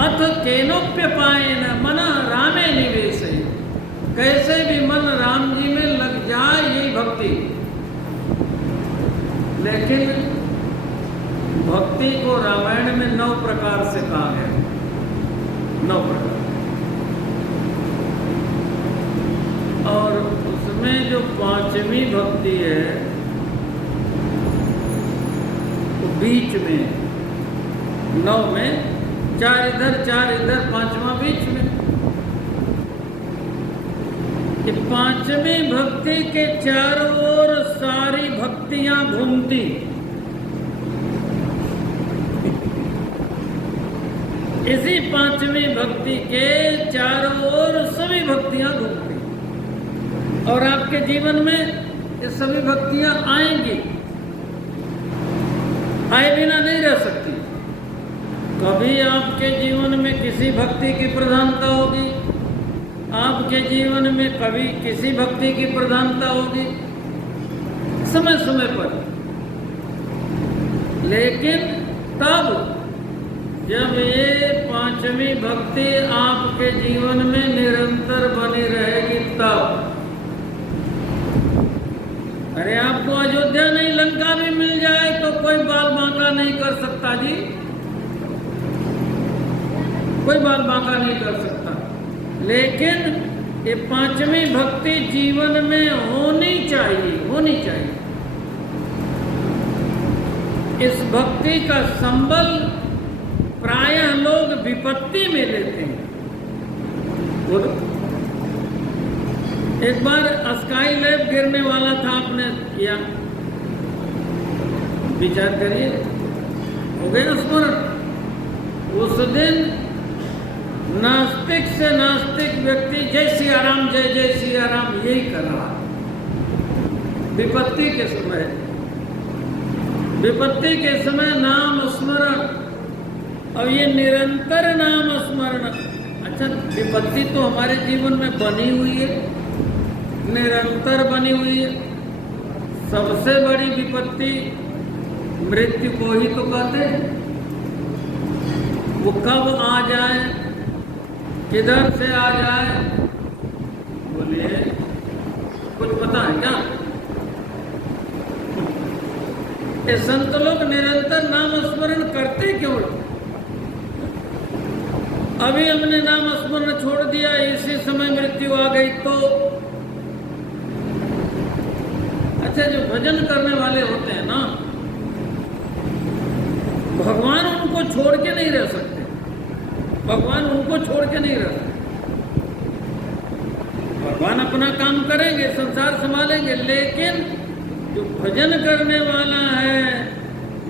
अथ केनोप्यपायेन मनः रामे निवेशे, कैसे भी मन राम जी में लग जाए यही भक्ति। लेकिन भक्ति को रामायण में 9 प्रकार से कहा गया, 9 प्रकार। और उसमें जो 5वीं भक्ति है वो बीच में, 9 में 4 इधर 4 इधर, 5वां बीच में। कि 5वीं भक्ति के चारों ओर सारी भक्तियां घूमती। इसी 5वीं भक्ति के चारों ओर सभी भक्तियां घूमती और आपके जीवन में ये सभी भक्तियां आएंगी, आए बिना नहीं रह सकती। कभी आपके जीवन में किसी भक्ति की प्रधानता होगी, आपके जीवन में कभी किसी भक्ति की प्रधानता होगी, समय समय पर। लेकिन तब जब ये 5वीं भक्ति आपके जीवन में निरंतर बनी रहेगी तब। अरे आपको अयोध्या नहीं लंका भी मिल जाए तो कोई बाल बांका नहीं कर सकता जी, कोई बाल बांका नहीं कर सकता। लेकिन ये 5वीं भक्ति जीवन में होनी चाहिए, होनी चाहिए। इस भक्ति का संबल प्रायः लोग विपत्ति में लेते हैं। एक बार स्काई लैब गिरने वाला था, आपने किया विचार करिए, हो गया स्मरण। उस दिन नास्तिक से नास्तिक व्यक्ति जय सिया राम, जय जय सिया राम यही कर रहा। विपत्ति के समय, विपत्ति के समय नाम स्मरण, और ये निरंतर नाम स्मरण। अच्छा, विपत्ति तो हमारे जीवन में बनी हुई है, निरंतर बनी हुई है। सबसे बड़ी विपत्ति मृत्यु को ही तो कहते हैं। वो कब आ जाए, किधर से आ जाए, बोलिए, कुछ पता है क्या? ये संत लोग निरंतर नाम स्मरण करते क्यों? अभी हमने नाम स्मरण छोड़ दिया, इसी समय मृत्यु आ गई तो। अच्छा, जो भजन करने वाले होते हैं ना, भगवान उनको छोड़ के नहीं रह सकते, भगवान उनको छोड़ के नहीं रह सकते। भगवान अपना काम करेंगे, संसार संभालेंगे, लेकिन जो भजन करने वाला है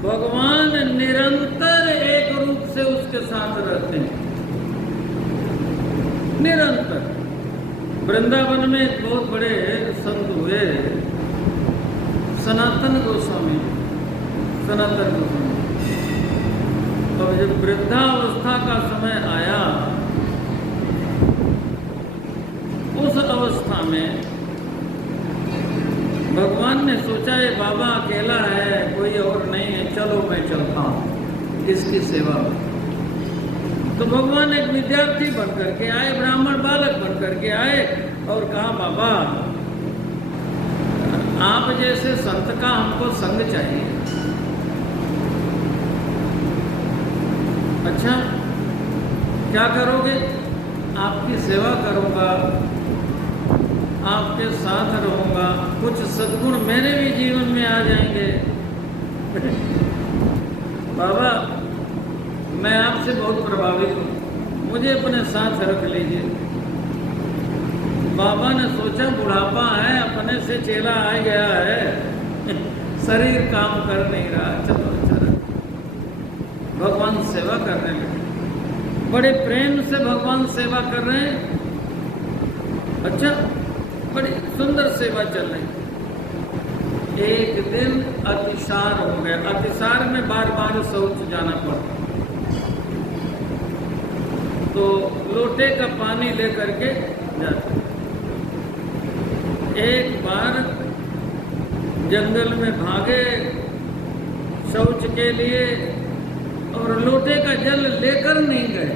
भगवान निरंतर एक रूप से उसके साथ रहते हैं, निरंतर। वृंदावन में एक बहुत बड़े संत हुए, सनातन गोस्वामी, सनातन गोस्वामी। तो जब वृद्धावस्था का समय आया, उस अवस्था में भगवान ने सोचा ये बाबा अकेला है, कोई और नहीं है, चलो मैं चलता हूँ इसकी सेवा में। तो भगवान एक विद्यार्थी बन करके आए, ब्राह्मण बालक बन करके आए और कहा, बाबा आप जैसे संत का हमको संग चाहिए। अच्छा, क्या करोगे? आपकी सेवा करूँगा, आपके साथ रहूँगा, कुछ सद्गुण मेरे भी जीवन में आ जाएंगे। बाबा मैं आपसे बहुत प्रभावित हूँ, मुझे अपने साथ रख लीजिए। बाबा ने सोचा बुढ़ापा है, अपने से चेला आ गया है, शरीर काम कर नहीं रहा, चलो चलो। भगवान सेवा करने लगे, बड़े प्रेम से भगवान सेवा कर रहे हैं। अच्छा, बड़ी सुंदर सेवा चल रही। एक दिन अतिसार हो गया, अतिसार में बार बार शौच जाना पड़ता, तो लोटे का पानी लेकर के जाते। एक बार जंगल में भागे शौच के लिए और लोटे का जल लेकर नहीं गए,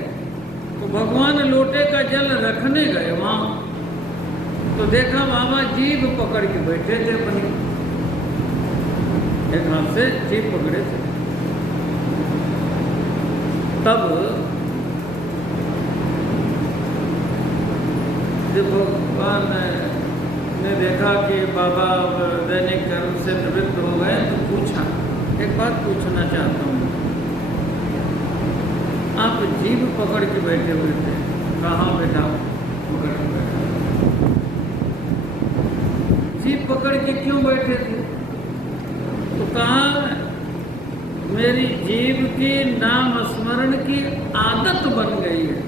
तो भगवान लोटे का जल रखने गए वहां, तो देखा बाबा जीभ पकड़ के बैठे थे अपनी, एक हाथ से जीभ पकड़े थे। तब जब भगवान ने देखा कि बाबा दैनिक कर्म से निवृत्त हो गए, तो पूछा, एक बात पूछना चाहता हूँ, आप जीभ पकड़ के बैठे हुए थे, कहाँ बैठा पकड़ के बैठा? जीभ पकड़ के क्यों बैठे थे? तो कहा मेरी जीभ की नाम स्मरण की आदत बन गई है,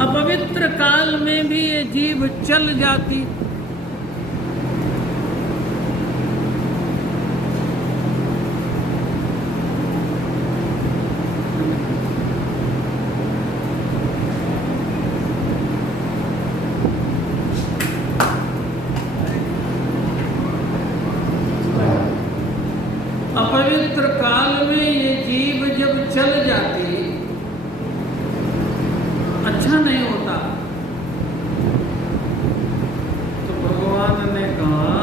अपवित्र काल में भी ये जीभ चल जाती। अपवित्र काल में ये जीभ जब चल जाती, अच्छा नहीं होता। तो भगवान ने कहा,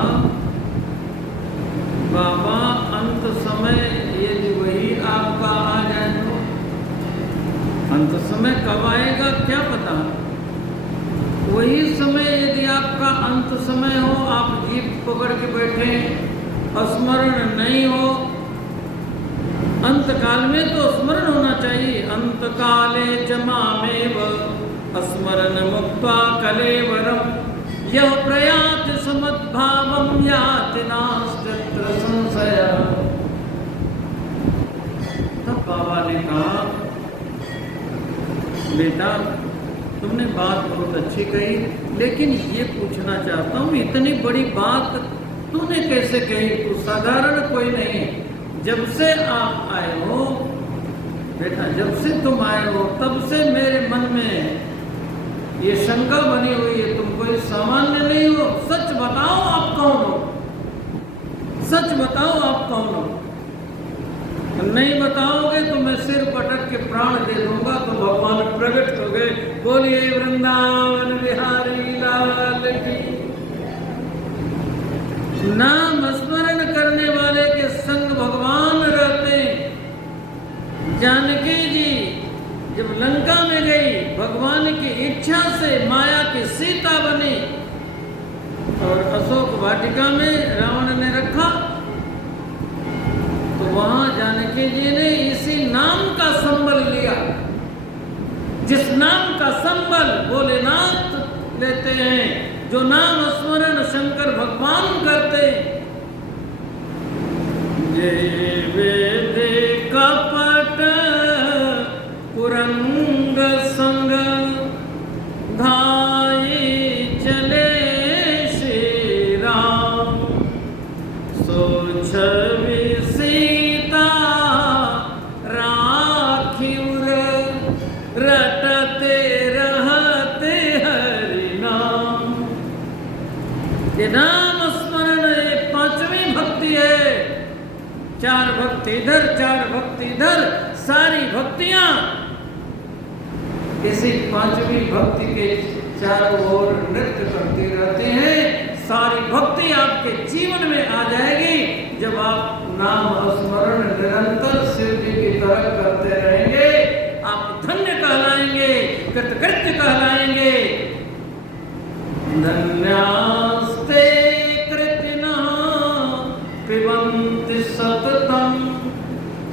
बाबा अंत समय यदि वही आपका आ जाए तो, अंत समय कब आएगा क्या पता, वही समय यदि आपका अंत समय हो, आप जीभ पकड़ के बैठे, स्मरण नहीं हो। अंत काल में तो स्मरण होना चाहिए, अंत काले च मामेव स्मरण मुक्त्वा कलेवरम यह प्रयाति समद्भावम याति नास्त्यत्र संशयः। तब बाबा ने कहा, बेटा तुमने बात बहुत अच्छी कही, लेकिन ये पूछना चाहता हूँ, इतनी बड़ी बात तूने कैसे कही? तू साधारण कोई नहीं। जब से आप आए हो बेटा, जब से तुम आए हो तब से मेरे मन में ये शंका बनी हुई है, तुम कोई सामान्य नहीं हो। सच बताओ आप कौन हो, सच बताओ आप कौन हो। नहीं बताओगे तो मैं सिर पटक के प्राण दे दूंगा। तो भगवान प्रकट हो गए, बोलिए वृंदावन बिहारी लाल की। नाम स्मरण करने वाले के संग भगवान रहते। जानकी जी जब लंका में गई, भगवान की इच्छा से माया की सीता बनी और अशोक वाटिका में रावण ने रखा, तो वहां जानकी जी ने इसी नाम का संबल लिया। जिस नाम का संबल भोलेनाथ लेते हैं, जो नाम स्मरण शंकर भगवान करते। जय वेदे कपट कुरंग संग धाई चले श्री राम। सो छवि सीता राखी रटते रहते हरि नाम। ये नाम स्मरण एक पांचवी भक्ति है। चार भक्ति इधर, चार भक्ति इधर, सारी भक्तियां इसी पांचवी भक्ति के चारों ओर नृत्य करते रहते हैं। सारी भक्ति आपके जीवन में आ जाएगी जब आप नाम स्मरण निरंतर शिव जी की तरह करते रहेंगे। आप धन्य कहलाएंगे, कृतकृत्य कहलाएंगे। धन्यास्ते कृतिनः पिबन्ति सततं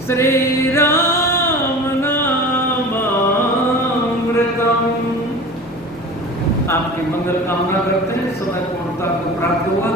श्री राम नामामृतम्। आपकी मंगल कामना करते हैं, समय पूर्णता को प्राप्त हुआ।